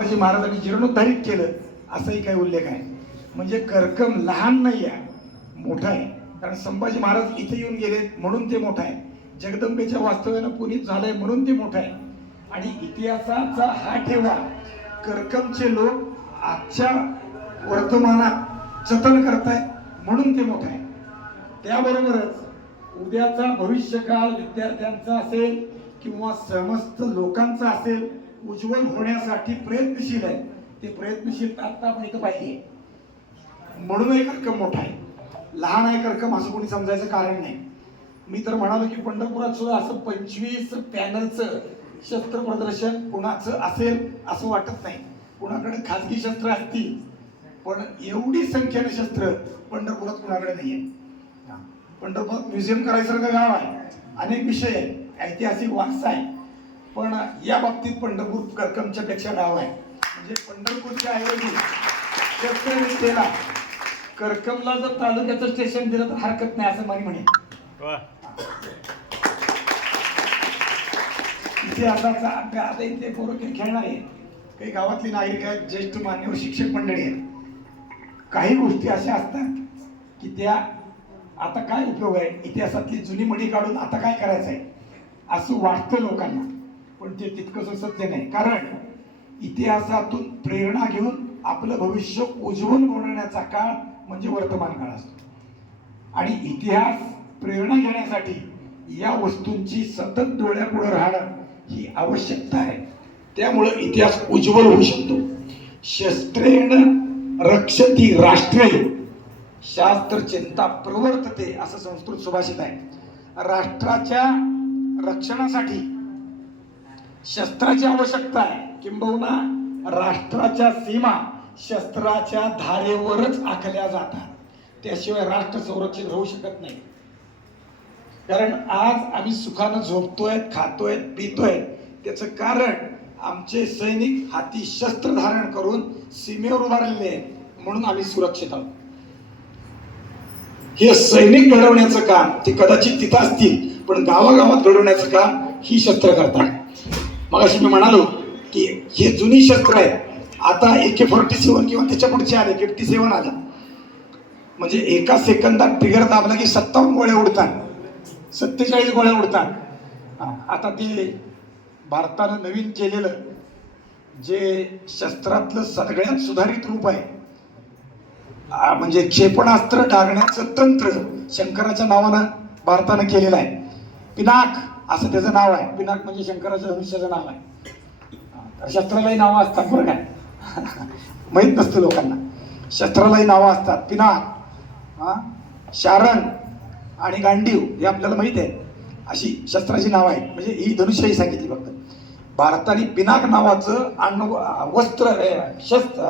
संभाजी महाराजांनी जीर्णोद्धारित केलं असाही काही उल्लेख आहे. म्हणजे करकम लहान नाही आहे, मोठा आहे. कारण संभाजी महाराज इथे येऊन गेले म्हणून ते मोठं आहे. जगदंबेच्या वास्तव्यानं पुनीत झालंय म्हणून ते मोठं आहे. आणि इतिहासाचा हा ठेवा करकमचे लोक आजच्या वर्तमानात जतन करताय म्हणून ते मोठं आहे. त्याबरोबरच उद्याचा भविष्यकाळ विद्यार्थ्यांचा असेल किंवा समस्त लोकांचा असेल, उज्ज्वल होण्यासाठी प्रयत्नशील आहे. ते प्रयत्नशील आता आपण इथं पाहिजे म्हणूनही करकम मोठा आहे. लहान आहे करकम असं कोणी समजायचं कारण नाही. मी तर म्हणालो की पंढरपुरात सुद्धा असं 25 पॅनलचं शस्त्र प्रदर्शन कुणाचं असेल असं वाटत नाही. कुणाकडे खाजगी शस्त्र असतील, पण एवढी संख्येने शस्त्र पंढरपुरात कुणाकडे नाहीये. पंढरपुरात म्युझियम करायसारखं गाव आहे, अनेक विषय आहेत, ऐतिहासिक वारसा आहे. पण या बाबतीत पंढरपूर करकमच्या पेक्षा गाव आहे. म्हणजे पंढरपूरच्या ऐवजी शस्त्रविद्येला करकमला जर तालुक्याचं स्टेशन दिलं तर हरकत नाही असं मला म्हणे. इतिहासाचा अभ्यास आता इथे पोरं खेळणार आहे. काही गावातली नागरिक आहेत, ज्येष्ठ मान्यवर शिक्षक मंडळी आहेत. काही गोष्टी अशा असतात की त्या आता काय उपयोग आहे, इतिहासातली जुनी मडी काढून आता काय करायचं आहे असं वाटतं लोकांना. पण ते तितकंसं सत्य नाही. कारण इतिहासातून प्रेरणा घेऊन आपलं भविष्य उज्ज्वल बनवण्याचा काळ म्हणजे वर्तमान काळ असतो. आणि इतिहास प्रेरणा घेण्यासाठी या वस्तूंची सतत डोळ्यापुढे राहणं ही आवश्यकता आहे. त्यामुळे इतिहास उज्ज्वल होऊ शकतो. शस्त्रेण रक्षती राष्ट्रे शास्त्र चिंता प्रवर्तते असं संस्कृत सुभाषित आहे. राष्ट्राच्या रक्षणासाठी शस्त्राची आवश्यकता आहे. किंबहुना राष्ट्राच्या सीमा शस्त्राच्या धारेवरच आखल्या जातात. त्याशिवाय राष्ट्र संरक्षित होऊ शकत नाही. कारण आज आम्ही सुखानं झोपतोय, खातोय, पितोय, त्याचं कारण आमचे सैनिक हाती शस्त्र धारण करून सीमेवर उभारलेले आहेत म्हणून आम्ही सुरक्षित आहोत. हे सैनिक घडवण्याचं काम ते कदाचित तिथं असतील, पण गावागावात घडवण्याचं काम ही शस्त्र करतात. मग अशी मी म्हणालो की हे जुनी शस्त्र आहेत. आता AK-47 किंवा त्याच्या पुढचे आले, 57 आला. म्हणजे एका सेकंदात ट्रिगर दाबला की 57 गोळ्या उडतात, 47 गोळ्या उडतात. आता ते भारतानं नवीन केलेलं जे शस्त्रातलं सगळ्यात सुधारित रूप आहे, म्हणजे क्षेपणास्त्र डागण्याचं तंत्र शंकराच्या नावानं भारतानं केलेलं आहे. पिनाक असं त्याचं नाव आहे. पिनाक म्हणजे शंकराच्या धनुष्याचं नाव आहे. शस्त्रालाही नावं असतात बरं काय, माहीत नसतं लोकांना. शस्त्रालाही नावं असतात. पिनाक, शारण आणि गांडीव हे आपल्याला माहित आहे. अशी शस्त्राची नावं आहेत. म्हणजे ही धनुष्यही सांगितली फक्त. भारताने पिनाक नावाचं शस्त्र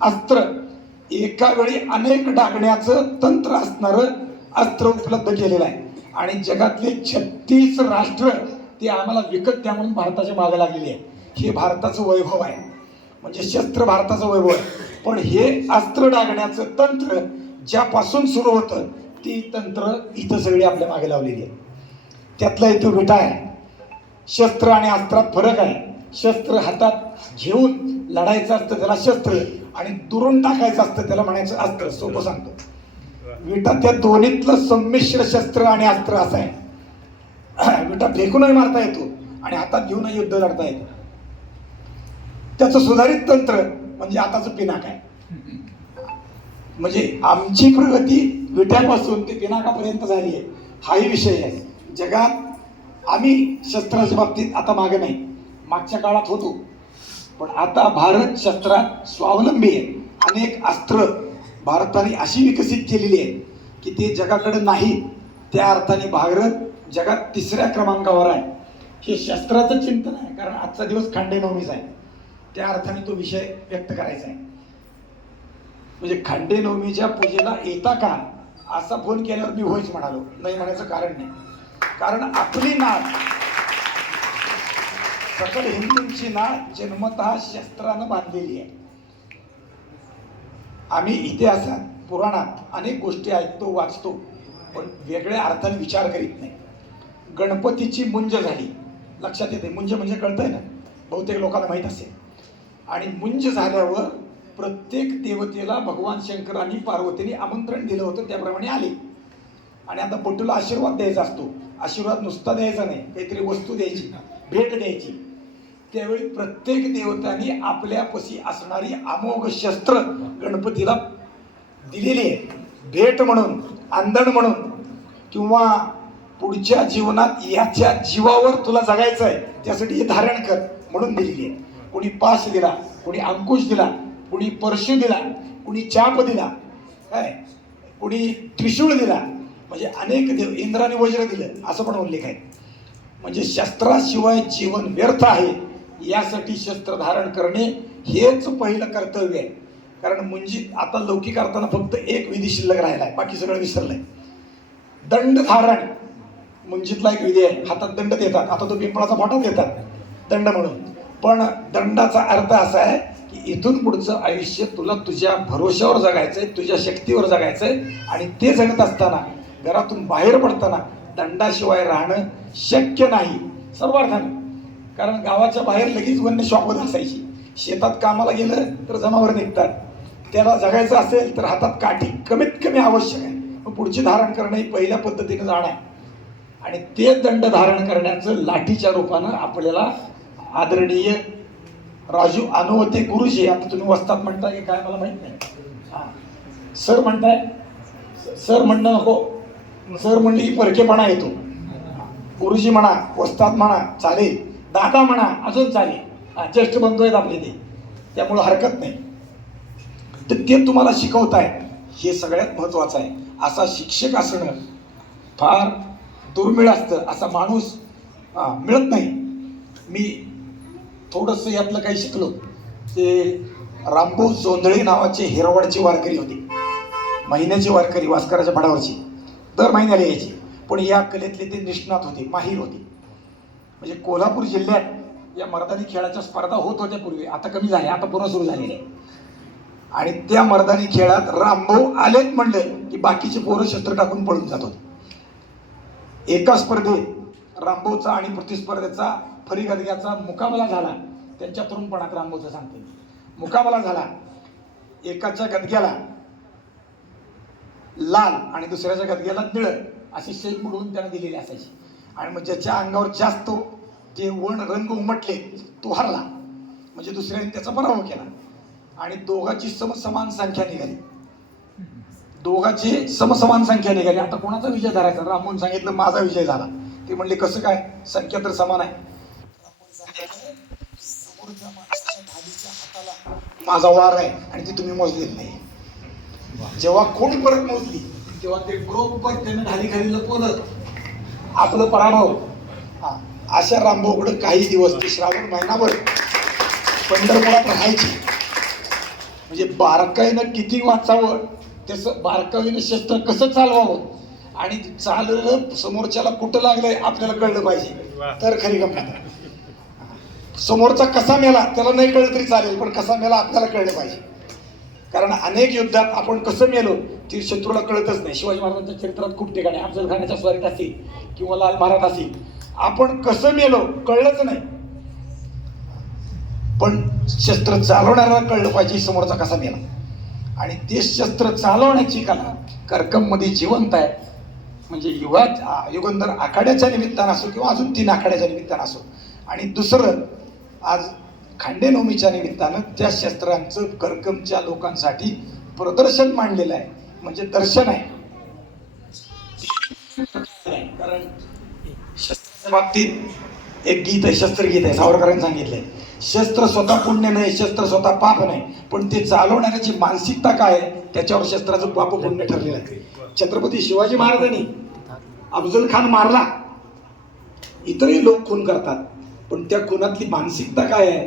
अस्त्र एका वेळी अनेक डागण्याचं तंत्र असणारं अस्त्र उपलब्ध केलेलं आहे. आणि जगातले 36 राष्ट्र ते आम्हाला विकत द्या म्हणून भारताच्या मागे लागलेली आहे. हे भारताचं वैभव आहे. म्हणजे शस्त्र भारताचं वैभव आहे. पण हे अस्त्र डागण्याचं तंत्र ज्यापासून सुरू होतं ती तंत्र इथं सगळी आपल्या मागे लावलेली आहे. त्यातला इथं विटा आहे. शस्त्र आणि अस्त्रात फरक आहे. शस्त्र हातात घेऊन लढायचं असतं त्याला शस्त्र, आणि दुरून टाकायचं असतं त्याला म्हणायचं अस्त्र. सोपं सांगतो. विटा त्या दोन्हीतलं संमिश्र शस्त्र आणि अस्त्र असं आहे. विटा फेकूनही मारता येतो आणि हातात घेऊनही युद्ध लढता येतं. त्याचं सुधारित तंत्र म्हणजे आताचं पिनाक आहे. म्हणजे आमची प्रगती विट्यापासून ते पिनाकापर्यंत झाली आहे हाही विषय आहे. जगात आम्ही शस्त्राच्या बाबतीत आता मागे नाही, मागच्या काळात होतो, पण आता भारत शस्त्रात स्वावलंबी आहे. अनेक अस्त्र भारताने अशी विकसित केलेली आहे की ते जगाकडे नाही. त्या अर्थाने भारत जगात 3ऱ्या क्रमांकावर आहे. हे शस्त्राचं चिंतन आहे. कारण आजचा दिवस खांडेनवमीचा आहे. त्या अर्थाने तो विषय व्यक्त करायचा आहे. म्हणजे खांडेनवमीच्या पूजेला येता का असा फोन केल्यावर मी होईच म्हणालो. नाही म्हणायचं कारण नाही. कारण आपली नाळ, सकल हिंदूंची नाळ जन्मतः शस्त्रानं बांधलेली आहे. आम्ही इतिहासात, पुराणात अनेक गोष्टी ऐकतो, वाचतो, पण वेगळ्या अर्थाने विचार करीत नाही. गणपतीची मुंज झाली, लक्षात येते. मुंज म्हणजे कळतंय ना, बहुतेक लोकांना माहीत असेल. आणि मुंज झाल्यावर प्रत्येक देवतेला भगवान शंकरांनी पार्वतीने आमंत्रण दिलं होतं, त्याप्रमाणे आले. आणि आता पटूला आशीर्वाद द्यायचा असतो. आशीर्वाद नुसता द्यायचा नाही, काहीतरी वस्तू द्यायची, भेट द्यायची. त्यावेळी प्रत्येक देवतांनी आपल्यापाशी असणारी अमोघ शस्त्र गणपतीला दिलेली आहे, भेट म्हणून, आंदण म्हणून, किंवा पुढच्या जीवनात याच्या जीवावर तुला जगायचं आहे त्यासाठी हे धारण कर म्हणून दिलेली आहे. कोणी पाश दिला, कोणी अंकुश दिला, कोणी परशु दिला, कोणी चाप दिला, काय कोणी त्रिशूळ दिला. म्हणजे अनेक देव, इंद्राने वज्र दिलं असं पण उल्लेख आहे. म्हणजे शस्त्राशिवाय जीवन व्यर्थ आहे, यासाठी शस्त्र धारण करणे हेच पहिलं कर्तव्य आहे. कारण म्हणजे आता लौकिक अर्थानं फक्त एक विधी शिल्लक राहिला आहे, बाकी सगळं विसरलंय. दंड धारण मुंजीतला एक विधी आहे. हातात दंड देतात, आता तो पिंपळाचा फोटा देतात दंड म्हणून. पण दंडाचा अर्थ असा आहे की इथून पुढचं आयुष्य तुला तुझ्या भरोश्यावर जगायचंय, तुझ्या शक्तीवर जगायचंय. आणि ते जगत असताना, घरातून बाहेर पडताना दंडाशिवाय राहणं शक्य नाही सर्वार्थानं. कारण गावाच्या बाहेर लगेच वन्य शॉपच असायची. शेतात कामाला गेलं तर जनावर निघतात. त्याला जगायचं असेल तर हातात काठी कमीत कमी आवश्यक आहे. मग पुढची धारण करणं ही पहिल्या पद्धतीनं जाणं आहे. आणि ते दंड धारण करण्याचं लाठीच्या रूपानं आपल्याला आदरणीय राजू अनवते गुरुजी, आता तुम्ही वस्ताद म्हणताय की काय मला माहित नाही, सर म्हणताय, सर म्हणणं नको, सर म्हणलं की परकेपणा येतो. गुरुजी म्हणा, वस्ताद म्हणा चालेल, दादा म्हणा अजून चालेल, ज्येष्ठ बंधू आहेत आपले ते, त्यामुळं हरकत नाही. तर ते तुम्हाला शिकवताय, हे सगळ्यात महत्वाचं आहे. असा शिक्षक असणं फार दुर्मिळ असतं, असा माणूस मिळत नाही. मी थोडंसं यातलं काही शिकलो. ते रामभाऊ जोंधळे नावाचे हिरवडचे वारकरी होते, महिन्याची वारकरी, वास्कराच्या फडावरची, दर महिन्याला यायची. पण या कलेतले ते निष्णात होते, माहीर होते. म्हणजे कोल्हापूर जिल्ह्यात या मर्दानी खेळाच्या स्पर्धा होत होत्या पूर्वी, आता कमी झाल्या, आता पुन्हा सुरू झालेल्या आहे. आणि त्या मर्दानी खेळात रामभाऊ आलेत म्हणलं की बाकीचे पोरं शस्त्र टाकून पळून जात होते. एका स्पर्धेत रामभाऊचा आणि प्रतिस्पर्धेचा फरीगदग्याचा मुकाबला झाला. त्यांच्या तरुणपणात रामभाऊचं सांगते, मुकाबला झाला. एकाच्या गदग्याला लाल आणि दुसऱ्याच्या गदग्याला निळं अशी शेप मिळवून त्याने दिलेली असायची. आणि मग ज्याच्या अंगावर जास्त जे वण रंग उमटले तो हरला, म्हणजे दुसऱ्याने त्याचा पराभव केला. आणि दोघांची समसमान संख्या निघाली, दोघांची समसमान संख्या निघाली. आता कोणाचा विजय धरायचा? रामभाऊन सांगितलं माझा विजय झाला. ते म्हणले कसं काय, संख्या तर समान आहे. समोरच्या माणसाच्या ढालीच्या हाताला माझा वार आहे आणि ती तुम्ही मोजलेली नाही. जेव्हा कोण परत मोजली तेव्हा ते बरोबर त्याने ढाली खाली लपवलं आपलं पराभव. अशा रामभाऊकडे काही दिवस ते श्रावण महिनाभर पंढरपुरात राहायचे. म्हणजे बारकाईनं किती वाचावं, तसं बारकाईनं शस्त्र कसं चालवावं, आणि चाललं समोरच्याला कुठं लागलंय आपल्याला कळलं पाहिजे तर खरी गंमत आहे. समोरचा कसा मेला त्याला नाही कळलं तरी चालेल, पण कसा मेला आपल्याला कळलं पाहिजे. कारण अनेक युद्धात आपण कसं मेलो ती शत्रूला कळतच नाही. शिवाजी महाराजांच्या चरित्रात खूप ठिकाणी, अफजल खानाच्या स्वारीत असेल किंवा लाल महाराज असेल, आपण कसं मेलो कळलंच नाही. पण शस्त्र चालवणाऱ्याला कळलं पाहिजे समोरचा कसा मेला. आणि ते शस्त्र चालवण्याची कला करकममध्ये जिवंत आहे. म्हणजे युगंधर आखाड्याच्या निमित्तानं असो किंवा अजून 3 आखाड्याच्या निमित्तानं असो. आणि दुसरं आज खांडेनवमीच्या निमित्तानं त्या शस्त्रांचं करकमच्या लोकांसाठी प्रदर्शन मांडलेलं आहे, म्हणजे दर्शन आहे. कारण शस्त्राच्या बाबतीत एक गीत आहे, शस्त्रगीत आहे, सावरकरांनी सांगितलंय, शस्त्र स्वतः पुण्य नाही, शस्त्र स्वतः पाप नाही, पण ते चालवणाऱ्याची मानसिकता काय आहे त्याच्यावर शस्त्राचं पाप पुण्य ठरलेलं आहे. छत्रपती शिवाजी महाराजांनी अफजल खान मारला, इतरही लोक खून करतात, पण त्या खुनातली मानसिकता काय आहे?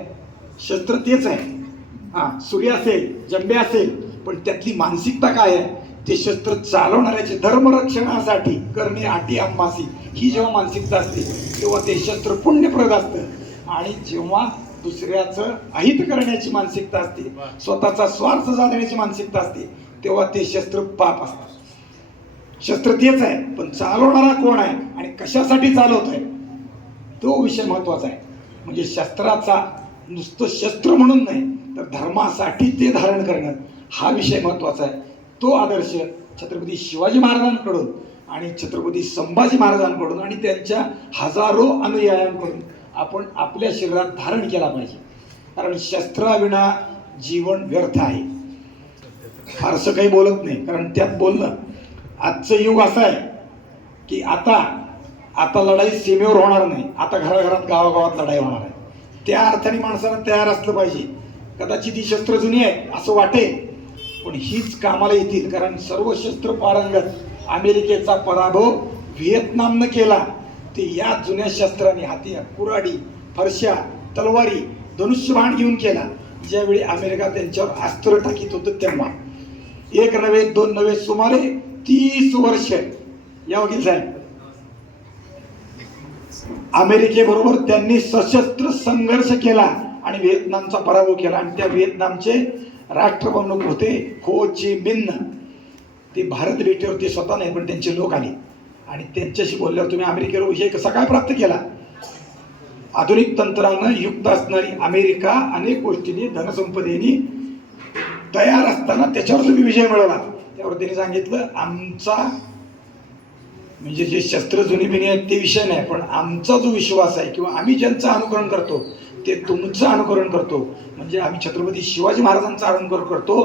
शस्त्र तेच आहे. सूर्य असेल, जंबे असेल, पण त्यातली मानसिकता काय आहे? ते शस्त्र चालवणाऱ्याचे धर्मरक्षणासाठी करणे आटी आम्हासी, ही जेव्हा मानसिकता असते तेव्हा ते शस्त्र पुण्यप्रद असतं. आणि जेव्हा दुसऱ्याचं अहित करण्याची मानसिकता असते, स्वतःचा स्वार्थ साधण्याची मानसिकता असते, तेव्हा ते शस्त्र पाप असतं. शस्त्र तेच आहे, पण चालवणारा कोण आहे आणि कशासाठी चालवतोय तो विषय महत्वाचा आहे. म्हणजे शस्त्राचा नुसतं शस्त्र म्हणून नाही तर धर्मासाठी ते धारण करणं हा विषय महत्त्वाचा आहे. तो आदर्श छत्रपती शिवाजी महाराजांकडून आणि छत्रपती संभाजी महाराजांकडून आणि त्यांच्या हजारो अनुयायांकडून आपण आपल्या शरीरात धारण केला पाहिजे. कारण शस्त्राविना जीवन व्यर्थ आहे. फारसं काही बोलत नाही, कारण त्यात बोलणं आजचं युग असं आहे की आता लढाई सीमेवर होणार नाही, आता घराघरात गावागावात लढाई होणार आहे. त्या अर्थाने माणसाला तयार असलं पाहिजे. कदाचित ही शस्त्र जुनी आहे असं वाटेल, पण हीच कामाला येतील. कारण सर्व शस्त्र पारंगत अमेरिकेचा पराभव व्हिएतनामनं केला ते या जुन्या शस्त्राने, हत्यार, कुऱ्हाडी, फरशा, तलवारी, धनुष्यबाण घेऊन केला. ज्यावेळी अमेरिका त्यांच्यावर अस्त्र टाकीत होतं तेव्हा एक नव्हे दोन नव्हे सुमारे 30 वर्ष या वकील साहेब अमेरिकेबरोबर त्यांनी सशस्त्र संघर्ष केला आणि व्हिएतनामचा पराभव केला. आणि त्या व्हिएतनामचे राष्ट्रप्रमुख होते हो ची मिन्ह. ते भारत भेटीवरती स्वतः नाही पण त्यांचे लोक आले आणि त्यांच्याशी बोलल्यावर तुम्ही अमेरिकेवर विजय कसा काय प्राप्त केला. आधुनिक तंत्रानं युक्त असणारी अमेरिका अनेक गोष्टींनी धनसंपदेनी तयार असताना त्याच्यावर तुम्ही विजय मिळवला. त्यावर त्यांनी सांगितलं आमचा म्हणजे जे शस्त्र जुनी बिनी आहेत ते विषय नाही, पण आमचा जो विश्वास आहे किंवा आम्ही ज्यांचं अनुकरण करतो ते तुमचं अनुकरण करतो. म्हणजे आम्ही छत्रपती शिवाजी महाराजांचं अनुकरण करतो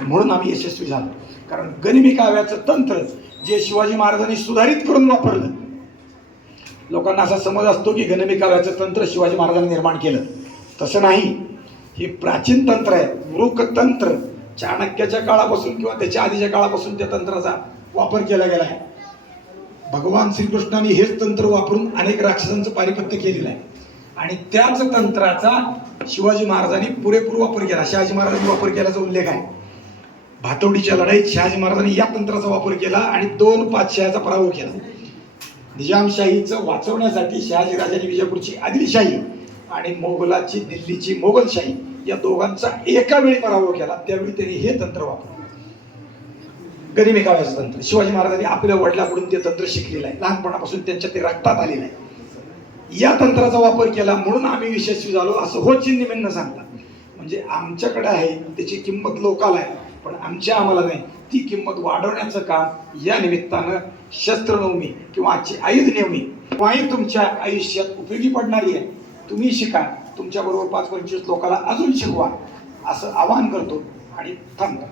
म्हणून आम्ही यशस्वी झालो. कारण गनिमी काव्याचं तंत्र जे शिवाजी महाराजांनी सुधारित करून वापरलं. लोकांना असा समज असतो की गनिमी काव्याचं तंत्र शिवाजी महाराजांनी निर्माण केलं. तसं नाही, हे प्राचीन तंत्र आहे. वृक तंत्र चाणक्याच्या काळापासून किंवा त्याच्या आधीच्या काळापासून त्या तंत्राचा वापर केला गेला आहे. भगवान श्रीकृष्णाने हेच तंत्र वापरून अनेक राक्षसांचं पारिपत्य केलेलं आहे आणि त्याच तंत्राचा शिवाजी महाराजांनी पुरेपूर वापर केला. शहाजी महाराजांनी वापर केल्याचा उल्लेख आहे. भातवडीच्या लढाईत शहाजी महाराजांनी या तंत्राचा वापर केला आणि 2 पातशाह्याचा पराभव केला. निजामशाहीचं वाचवण्यासाठी शहाजी राजांनी विजापूरची आदिलशाही आणि मोगलाची दिल्लीची मोगलशाही या दोघांचा एका वेळी पराभव केला. त्यावेळी त्यांनी हे तंत्र वापरलं, गनिमी काव्याचं तंत्र. शिवाजी महाराजांनी आपल्या वडिलांकडून ते तंत्र शिकलेलं आहे. लहानपणापासून त्यांच्या ते रक्तात आलेलं आहे. या तंत्राचा वापर केला म्हणून आम्ही यशस्वी झालो असं हो चिन्ह मिन्ह सांगतात. म्हणजे आमच्याकडे आहे त्याची किंमत लोकाला आहे, पण आम्हाला नाही. ती किंमत वाढवण्याचं काम या निमित्तानं शस्त्रनवमी किंवा आजची आयुधनवमी किंवाही तुमच्या आयुष्यात उपयोगी पडणारी आहे. तुम्ही शिका, तुमच्याबरोबर 5-25 लोकांना अजून शिकवा असं आवाहन करतो आणि थांबतो.